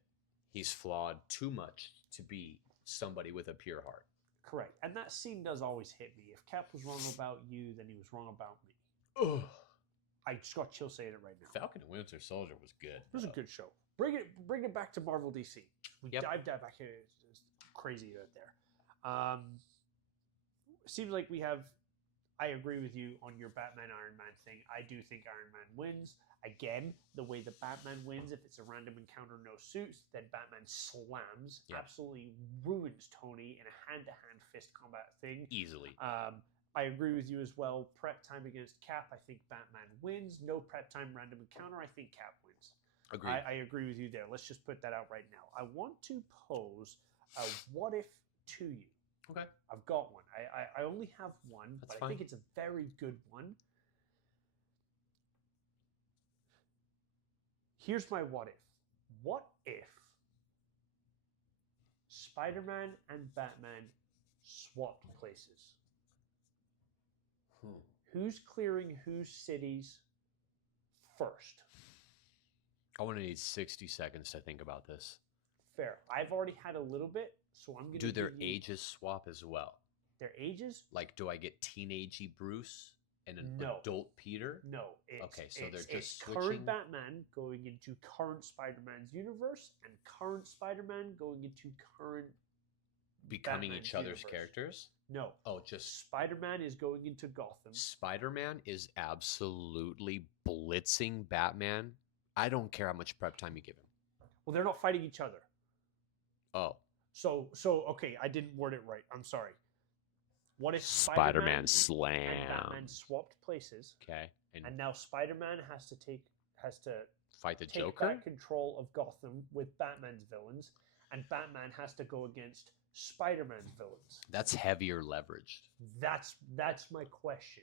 he's flawed too much to be somebody with a pure heart. Correct. And that scene does always hit me. If Cap was wrong about you, then he was wrong about me. Ugh. I just got chill saying it right now. Falcon and Winter Soldier was good. It was a good show. Bring it back to Marvel DC. We Yep. dived back here. It's crazy out there. Seems like we have. I agree with you on your Batman Iron Man thing. I do think Iron Man wins. Again, the way the Batman wins, if it's a random encounter, no suits, then Batman slams, Yeah. absolutely ruins Tony in a hand-to-hand fist combat thing. Easily. I agree with you as well. Prep time against Cap, I think Batman wins. No prep time random encounter, I think Cap wins. Agreed. I agree with you there. Let's just put that out right now. I want to pose a what if to you. Okay. I've got one. I only have one, That's but fine. I think it's a very good one. Here's my what if. What if Spider-Man and Batman swapped places? Who's clearing whose cities first? I want to need 60 seconds to think about this. Fair. I've already had a little bit, so I'm going to Do their ages swap as well? Their ages? Like, do I get teenagey Bruce and an No. adult Peter? No. It's, Okay, so they're it's just current switching- Batman going into current Spider-Man's universe and current Spider-Man going into current Becoming Batman's each other's universe. characters? No. Oh, just Spider-Man is going into Gotham. Spider-Man is absolutely blitzing Batman. I don't care how much prep time you give him. Well, they're not fighting each other. Oh, So okay, I didn't word it right. I'm sorry. What if Spider-Man and slam. Batman swapped places, Okay. and now Spider-Man has to Fight the take Joker? back control of Gotham with Batman's villains, and Batman has to go against Spider-Man's villains. That's heavier leveraged. That's my question.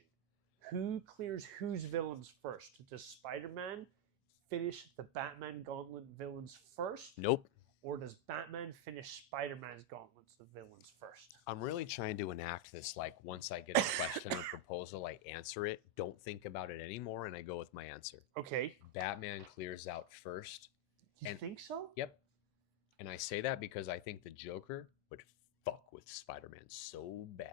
Who clears whose villains first? Does Spider-Man finish the Batman Gauntlet villains first? Nope. Or does Batman finish Spider-Man's gauntlets, the villains, first? I'm really trying to enact this, like, once I get a question or proposal, I answer it, don't think about it anymore, and I go with my answer. Okay. Batman clears out first. You think so? Yep. And I say that because I think the Joker would fuck with Spider-Man so bad.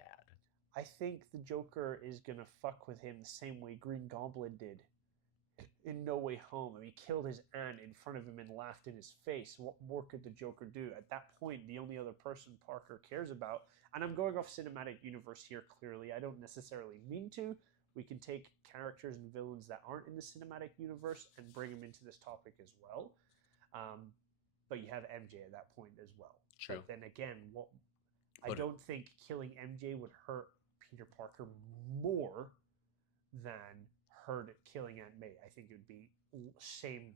I think the Joker is going to fuck with him the same way Green Goblin did in No Way Home. I mean, he killed his aunt in front of him and laughed in his face. What more could the Joker do? At that point, the only other person Parker cares about, and I'm going off cinematic universe here clearly. I don't necessarily mean to. We can take characters and villains that aren't in the cinematic universe and bring them into this topic as well. But you have MJ at that point as well. True. But then again, I don't think killing MJ would hurt Peter Parker more than killing Aunt May. I think it would be same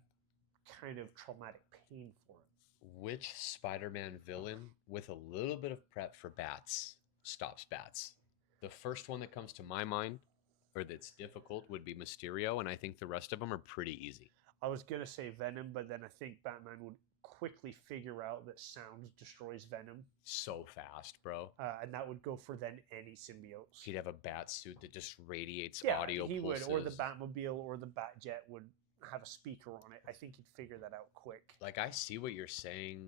kind of traumatic pain for him. Which Spider-Man villain with a little bit of prep for bats stops bats? The first one that comes to my mind, or that's difficult, would be Mysterio, and I think the rest of them are pretty easy. I was going to say Venom, but then I think Batman would quickly figure out that sound destroys Venom. So fast, bro. And that would go for then any symbiote. He'd have a bat suit that just radiates Yeah, audio he pulses. would, or the Batmobile or the Batjet would have a speaker on it. I think he'd figure that out quick. Like, I see what you're saying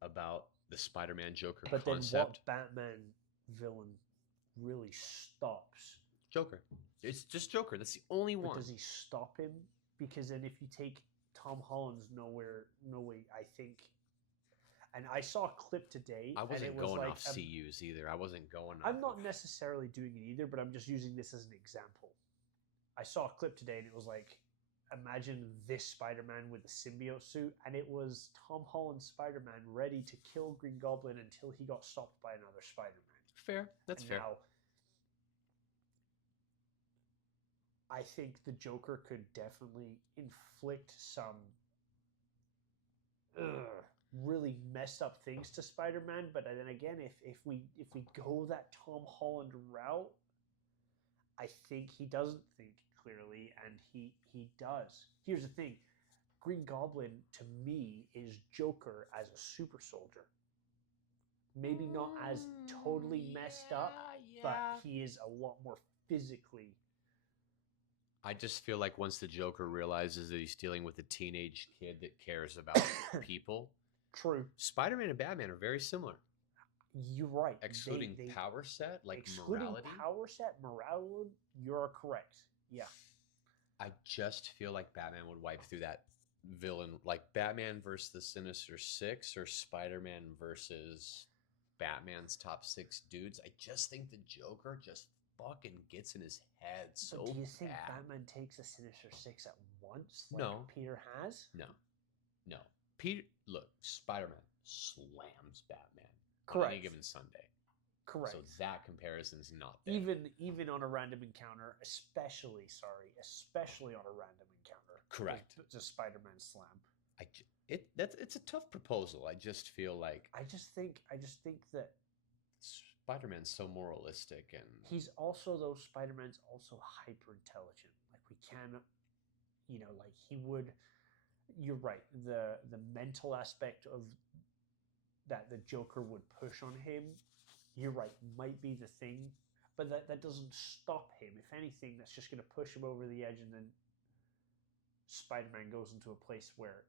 about the Spider-Man Joker but concept. Then what Batman villain really stops? Joker. It's just Joker. That's the only But one. does he stop him? Because then if you take Tom Holland's No Way, I think, and I saw a clip today. I wasn't and it was going like off CUs either. I wasn't going off. I'm not necessarily doing it either, but I'm just using this as an example. I saw a clip today and it was like, imagine this Spider-Man with a symbiote suit, and it was Tom Holland's Spider-Man ready to kill Green Goblin until he got stopped by another Spider-Man. Fair. That's fair. Now, I think the Joker could definitely inflict some really messed up things to Spider-Man, but then again, if we go that Tom Holland route, I think he doesn't think clearly, and he does. Here's the thing: Green Goblin to me is Joker as a super soldier. Maybe not as totally messed up, but he is a lot more physically. I just feel like once the Joker realizes that he's dealing with a teenage kid that cares about people. True. Spider-Man and Batman are very similar. You're right. Excluding power set, like excluding morality. Power set, morality, you're correct. Yeah. I just feel like Batman would wipe through that villain, like Batman versus the Sinister Six or Spider-Man versus Batman's top six dudes. I just think the Joker just fucking gets in his head so but do you think bad. Batman takes the Sinister Six at once? Like No. Peter has? No. Look, Spider-Man slams Batman Correct. on any given Sunday. Correct. So that comparison's not there. Even on a random encounter, especially on a random encounter. Correct. It's a Spider-Man slam. It's a tough proposal. I just feel like I just think that Spider-Man's so moralistic, and he's also, though, Spider-Man's also hyper intelligent. Like we can, like he would. You're right. The mental aspect of that the Joker would push on him, you're right, might be the thing, but that doesn't stop him. If anything, that's just going to push him over the edge, and then Spider-Man goes into a place where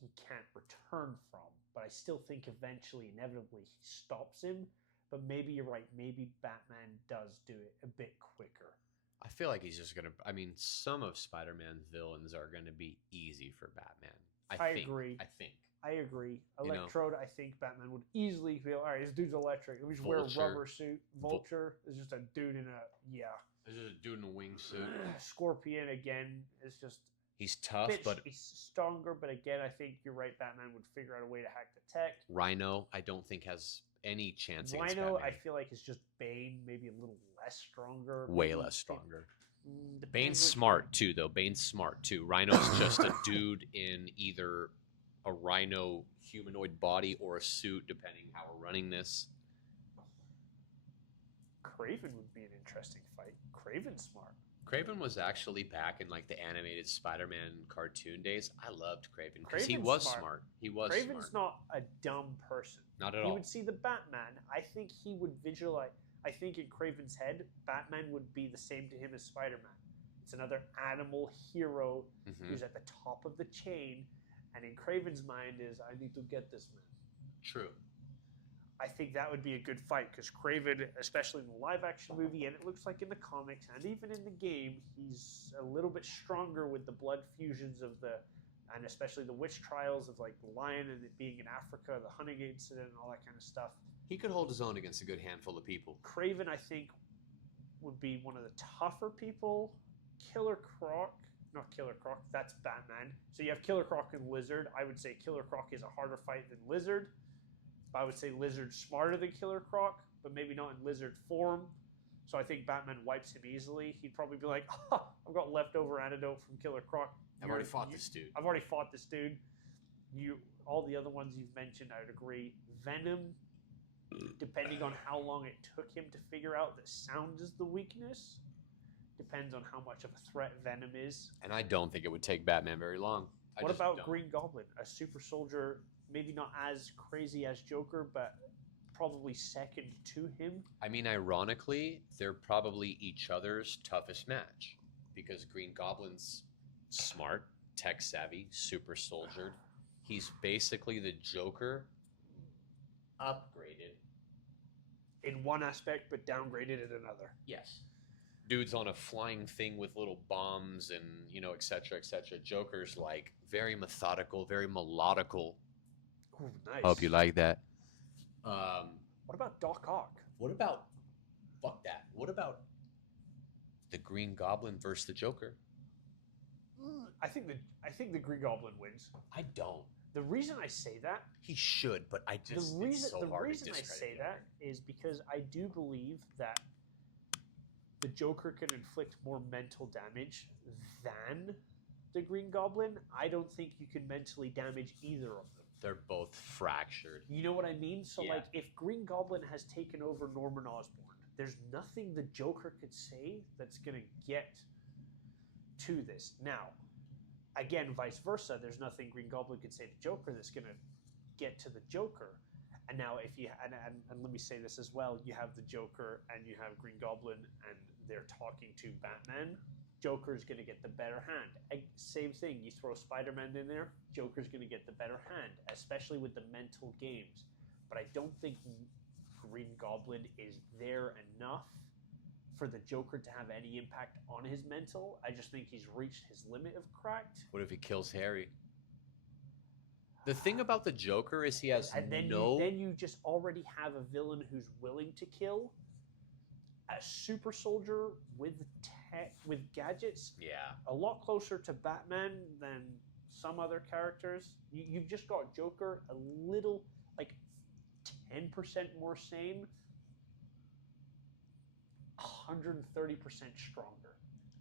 he can't return from. But I still think eventually, inevitably, he stops him. But maybe you're right. Maybe Batman does do it a bit quicker. I feel like he's just gonna. I mean, some of Spider-Man's villains are gonna be easy for Batman. I agree. I agree. Electrode, I think Batman would easily feel, all right, this dude's electric. Let me just wear a rubber suit. Vulture is just a dude in a, There's just a dude in a wingsuit. Scorpion, again, is just... He's tough, but... He's stronger, but again, I think you're right, Batman would figure out a way to hack the tech. Rhino, I don't think has any chance against Rhino, Batman. I feel like is just Bane, maybe a little less stronger. Way maybe less stronger. Depends Bane's which smart too, though. Bane's smart too. Rhino's just a dude in either a rhino humanoid body or a suit, depending how we're running this. Craven would be an interesting fight. Craven's smart. Craven was actually back in like the animated Spider-Man cartoon days. I loved Craven because he Craven's was smart. smart. He was Craven's smart. not a dumb person. Not at He all. would see the Batman. I think he would visualize. I think in Craven's head, Batman would be the same to him as Spider-Man. It's another animal hero Mhm. who's at the top of the chain, and in Craven's mind is, I need to get this man. True. I think that would be a good fight because Craven, especially in the live-action movie, and it looks like in the comics and even in the game, he's a little bit stronger with the blood fusions of the, and especially the witch trials of like the lion and it being in Africa, the hunting incident, and all that kind of stuff. He could hold his own against a good handful of people. Craven, I think, would be one of the tougher people. Killer Croc, not Killer Croc, that's Batman. So you have Killer Croc and Lizard. I would say Killer Croc is a harder fight than Lizard. I would say Lizard's smarter than Killer Croc, but maybe not in Lizard form. So I think Batman wipes him easily. He'd probably be like, oh, I've got leftover antidote from Killer Croc. I've already fought this dude. I've already fought this dude. All the other ones you've mentioned, I would agree. Venom, depending on how long it took him to figure out that sound is the weakness, depends on how much of a threat Venom is. And I don't think it would take Batman very long. What about Green Goblin? A super soldier, maybe not as crazy as Joker, but probably second to him. I mean, ironically, they're probably each other's toughest match because Green Goblin's smart, tech savvy, super soldiered. He's basically the Joker upgraded. In one aspect, but downgraded in another. Yes. Dude's on a flying thing with little bombs and, et cetera, et cetera. Joker's like very methodical, very melodical. Ooh, nice. Hope you like that. What about Doc Ock? What about, fuck that. What about the Green Goblin versus the Joker? I think the Green Goblin wins. I don't. The reason I say that, He should, but I just, it's so the hard reason to I discredit say the that other. is because I do believe that the Joker can inflict more mental damage than the Green Goblin. I don't think you can mentally damage either of them. They're both fractured. You know what I mean? So, Yeah. like, if Green Goblin has taken over Norman Osborn, there's nothing the Joker could say that's going to get to this. Now, again, vice versa, there's nothing Green Goblin could say to Joker that's going to get to the Joker. And now, if you and let me say this as well, you have the Joker and you have Green Goblin, and they're talking to Batman. Joker's going to get the better hand. Same thing. You throw Spider-Man in there, Joker's going to get the better hand, especially with the mental games. But I don't think Green Goblin is there enough for the Joker to have any impact on his mental. I just think he's reached his limit of cracked. What if he kills Harry? The thing about the Joker is he has And then you just already have a villain who's willing to kill. A super soldier with with gadgets, Yeah. a lot closer to Batman than some other characters. You've just got Joker a little, like 10% more sane, 130% stronger.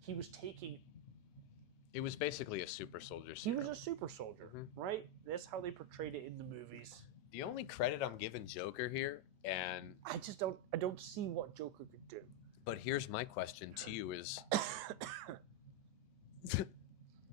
He was taking. It was basically a super soldier He serum. was a super soldier, right? That's how they portrayed it in the movies. The only credit I'm giving Joker here, and I don't see what Joker could do. but here's my question to you is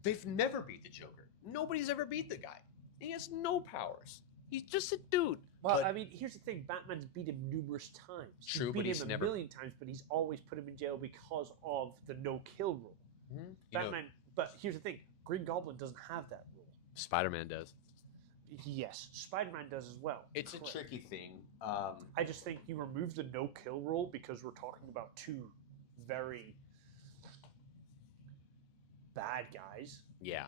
they've never beat the Joker. Nobody's ever beat the guy. He has no powers. He's just a dude. Well, But- I mean, here's the thing: Batman's beat him numerous times. True, beat but he's him never- a million times, but he's always put him in jail because of the no-kill rule. You Batman, know, but here's the thing: Green Goblin doesn't have that rule. Spider-Man does. Yes, Spider-Man does as well. It's a Correct. tricky thing. I just think you remove the no-kill rule because we're talking about two very bad guys. Yeah.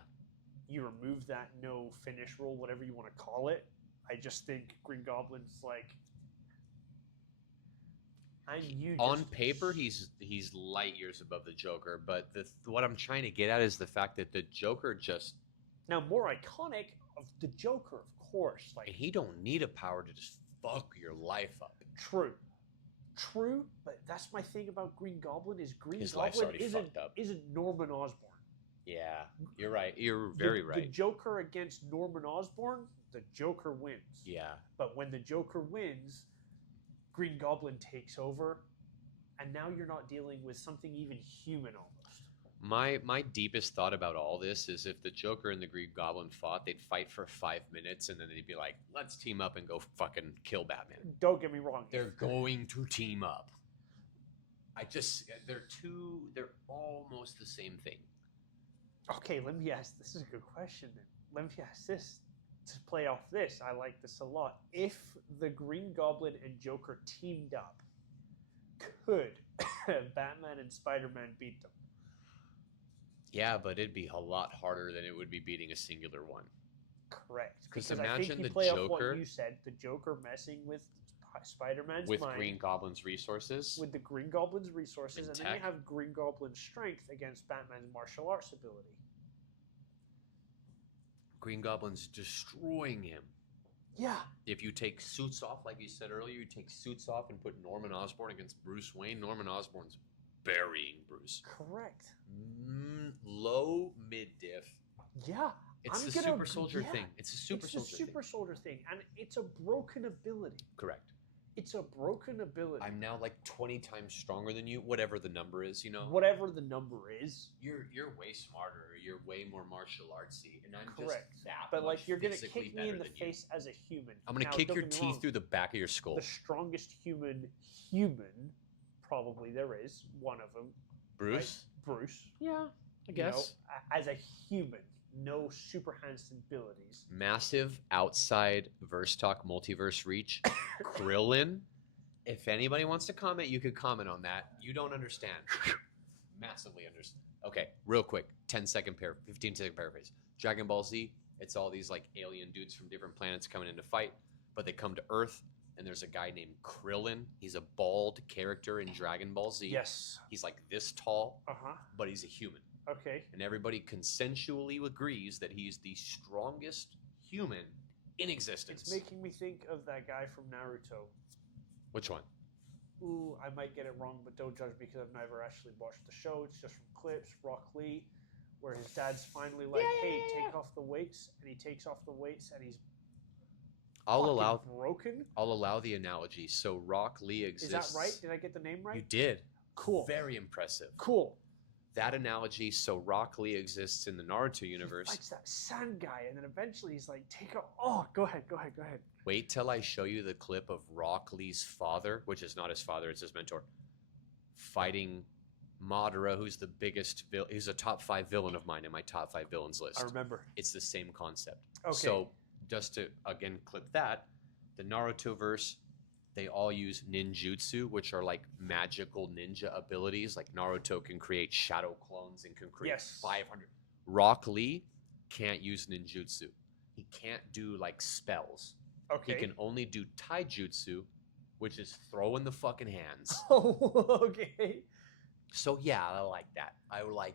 You remove that no-finish rule, whatever you want to call it. I just think Green Goblin's like. On paper, he's light years above the Joker, but what I'm trying to get at is the fact that the Joker just Now more iconic of the Joker, of course. Like he don't need a power to just fuck your life up. True, but that's my thing about Green Goblin is Green His life's Goblin already fucked up. isn't Norman Osborn. Yeah, you're right. You're very right. The Joker against Norman Osborn, the Joker wins. Yeah. But when the Joker wins, Green Goblin takes over, and now you're not dealing with something even human almost. My deepest thought about all this is if the Joker and the Green Goblin fought, they'd fight for 5 minutes, and then they'd be like, let's team up and go fucking kill Batman. Don't get me wrong. They're going to team up. They're almost the same thing. Okay, let me ask. This is a good question then. Let me ask this to play off this. I like this a lot. If the Green Goblin and Joker teamed up, could Batman and Spider-Man beat them? Yeah, but it'd be a lot harder than it would be beating a singular one. Correct. Because I imagine think you the play off Joker what you said, the Joker messing with Spider-Man's with mind, Green Goblin's resources. with the Green Goblin's resources, and then you tech. have Green Goblin's strength against Batman's martial arts ability. Green Goblin's destroying him. Yeah. If you take suits off, like you said earlier, you take suits off and put Norman Osborn against Bruce Wayne, Norman Osborn's burying Bruce. Correct. Low mid-diff. Yeah. It's the super soldier thing. It's a super soldier thing. And it's a broken ability. Correct. It's a broken ability. I'm now like 20 times stronger than you, whatever the number is, you know? Whatever the number is. You're way smarter. You're way more martial artsy. And I'm Correct. just that But like you're gonna physically kick me in better the than you. face as a human. I'm going to kick your teeth through the back of your skull. The strongest human, probably there is, one of them. Bruce? Right? Bruce. Yeah, I You know, guess. as a human, no super enhanced abilities. Massive outside verse talk multiverse reach. Krillin. If anybody wants to comment, you could comment on that. You don't understand. Massively understand. Okay, real quick. 15-second paraphrase. Dragon Ball Z, it's all these like alien dudes from different planets coming in to fight, but they come to Earth, and there's a guy named Krillin. He's a bald character in Dragon Ball Z. Yes. He's like this tall, Uh-huh. but he's a human. Okay. And everybody consensually agrees that he's the strongest human in existence. It's making me think of that guy from Naruto. Which one? Ooh, I might get it wrong, but don't judge me because I've never actually watched the show. It's just from clips. Rock Lee, where his dad's finally like, "Hey, take off the weights," and he takes off the weights, and he's broken. I'll allow the analogy. So Rock Lee exists. Is that right? Did I get the name right? You did. Cool. Very impressive. Cool. That analogy. So Rock Lee exists in the Naruto universe. He fights that sand guy, and then eventually he's like, "Take off." Oh, go ahead. Wait till I show you the clip of Rock Lee's father, which is not his father, it's his mentor, fighting Madara, who's the biggest villain. He's a top 5 villain of mine in my top 5 villains list. I remember. It's the same concept. Okay. So just to, again, clip that, the Naruto verse, they all use ninjutsu, which are like magical ninja abilities. Like Naruto can create shadow clones and can create 500. Rock Lee can't use ninjutsu. He can't do like spells. Okay. He can only do taijutsu, which is throw in the fucking hands. Oh, okay. So yeah, I like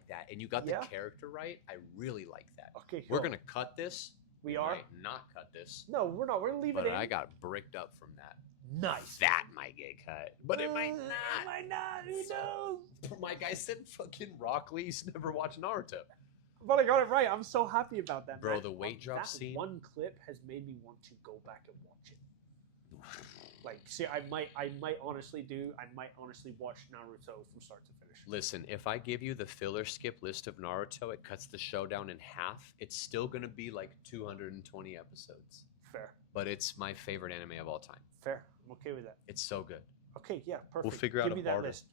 that. And you got the character right. I really like that. Okay, We're gonna cut this. We are might not cut this. No, we're not. We're gonna leave But it in. I got bricked up from that. Nice. That might get cut, but it might not. It might not. Who knows? My guy said fucking Rock Lee's never watched Naruto. But I got it right. I'm so happy about that, Bro, man. the weight drop that scene. One clip has made me want to go back and watch it. Like, see, I might honestly watch Naruto from start to finish. Listen, if I give you the filler skip list of Naruto, it cuts the showdown in half. It's still gonna be like 220 episodes. Fair. But it's my favorite anime of all time. Fair. I'm okay with that. It's so good. Okay, yeah, perfect. We'll figure out Give a me that barter. list.